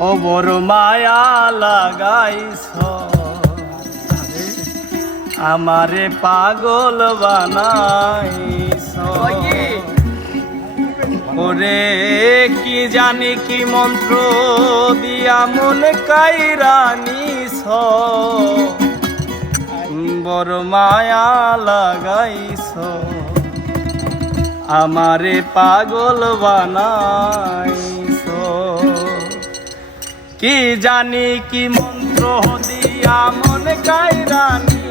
অবর মায়া লাগাইস আমারে পাগল বানাইস ওরে কি জানি কি মন্ত্র দিয়া মন কাইরানিস বর মায়া লাগাইস আমারে পাগল বানাই কি জানি কি মন্ত্র দিয়া মন কায়রানি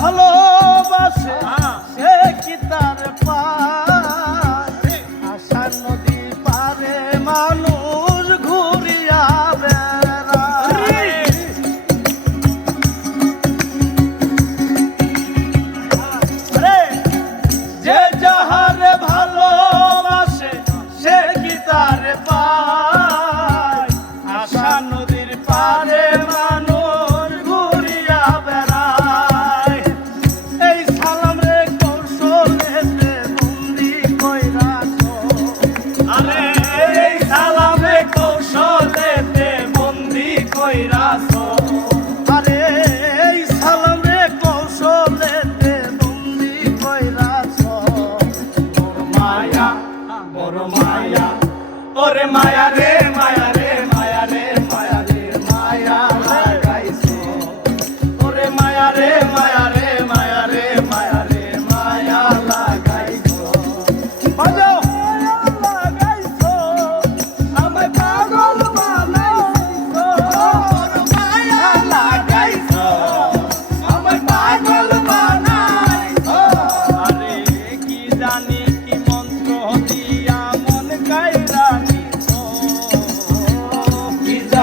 ভালোবাসে হ্যাঁ। সে কি তার পা Ore Maya, Ore Maya,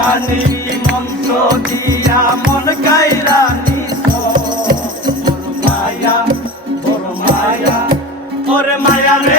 রানী মন্ত্র দিয়া মন গাই রানী বড় মায়া বড় মায়া ওরে মায়া রে।